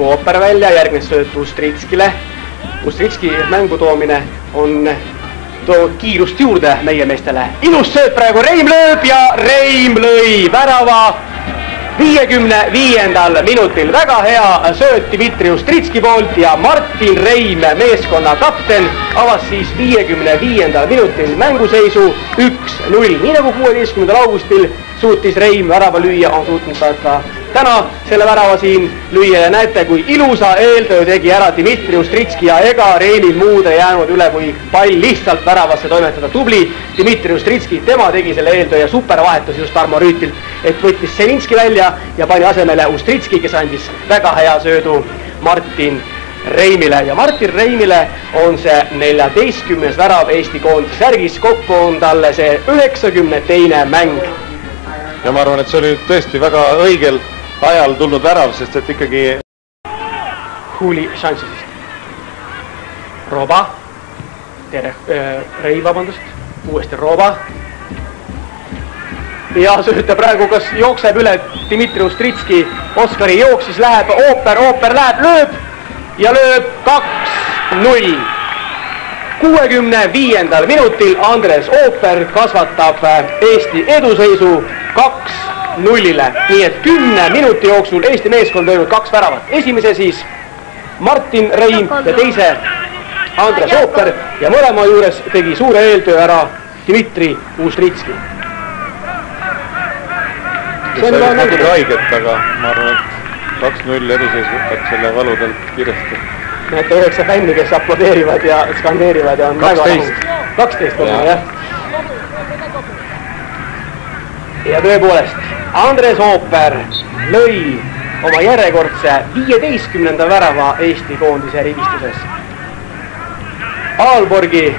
Ooper välja, järgnes sööt Ustritskile. Ustritski mängu toomine on toonud kiirust juurde meie meestele. Ilus sööt praegu, Reim lööb ja Reim lõi värava 55. minutil. Väga hea sööt Dmitri Ustritski poolt ja Martin Reim, meeskonna kapten, avas siis 55. minutil mänguseisu 1-0. Nii nagu 16. augustil suutis Reim värava lüüa, on suutnud ka täna selle värava siin lüüa ja näete, kui ilusa eeltöö tegi ära Dmitri Ustritski ja ega Reimil muud ei jäänud üle, kui pall lihtsalt väravasse toimetada. Tubli Dmitri Ustritski, tema tegi selle eeltöö ja supervahetus just Tarmo Rüütilt, et võttis Selinski välja ja pani asemele Ustritski, kes andis väga hea söödu Martin Reimile. Ja Martin Reimile on see 14. värav Eesti koondise särgis, kokku on talle see 92. mäng. Ja ma arvan, et see oli tõesti väga õigel ajal tulnud värav, sest et ikkagi Huuli šansisist. Rooba. Reim, vabandust. Uuesti Rooba. Ja sööta praegu, kas jookseb üle Dmitri Ustritski. Oskari jooksis, läheb Ooper läheb, lööb ja lööb 2-0. 65. minutil Andres Ooper kasvatab Eesti eduseisu 2-0-le. Nii et 10 minuti jooksul Eesti meeskond löönud 2 väravat. Esimese siis Martin Reim ja teise Andres Ooper ja mõlema juures tegi suure eeltöö ära Dmitri Ustritski. See oli natuke haiget, aga ma arvan, et 2-0 eduseis võtab selle valudel kiiresti. Näete 9 fänni, kes aplodeerivad ja skandeerivad ja on 12 on jah. Ja tõepoolest, Andres Ooper lõi oma järjekordse 15. värava Eesti koondise rivistuses. Aalborgi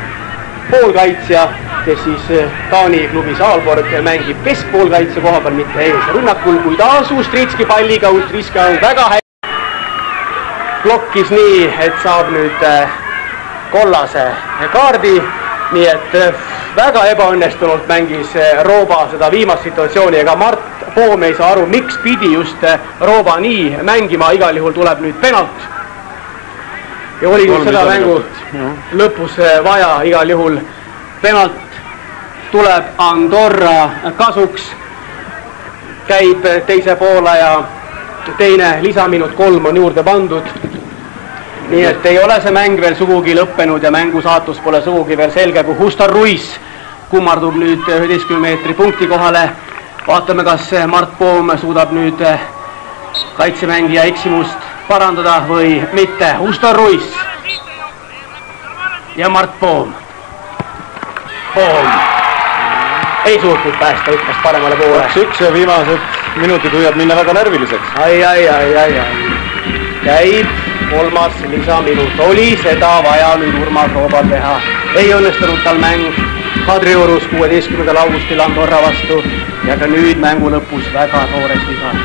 poolkaitsja, kes siis Taani klubis Aalborg mängib keskpoolkaitse koha peal, mitte eesrünnakul, kui taas Ustritski palliga. Ustritski on väga hästi. Blokkis nii, et saab nüüd kollase kaardi, nii et väga ebaõnnestunult mängis Rooba seda viimast situatsiooni, ega Mart Poom ei saa aru, miks pidi just Rooba nii mängima, igal juhul tuleb nüüd penalt. Ja oli nüüd seda mängu lõpus vaja, igal juhul penalt tuleb Andorra kasuks, käib teise poole ja teine lisaminut 3 on juurde pandud. Nii et ei ole see mäng veel sugugi lõppenud ja mängu saatus pole sugugi veel selge, kui Hustar Ruiz kummardub nüüd 11 meetri punkti kohale. Vaatame, kas Mart Poom suudab nüüd kaitsemängija eksimust parandada või mitte. Hustar Ruiz ja Mart Poom. Poom ei suutnud päästa, hüppas paremale poole. 2-1 ja viimased minutid võivad minna väga närviliseks. Käib kolmas lisaminut. Oli seda vaja nüüd Urmas Roobal teha. Ei õnnestunud tal mäng Kadriorus 16. augustil Andorra vastu ja ka nüüd mängu lõpus väga toores lisa.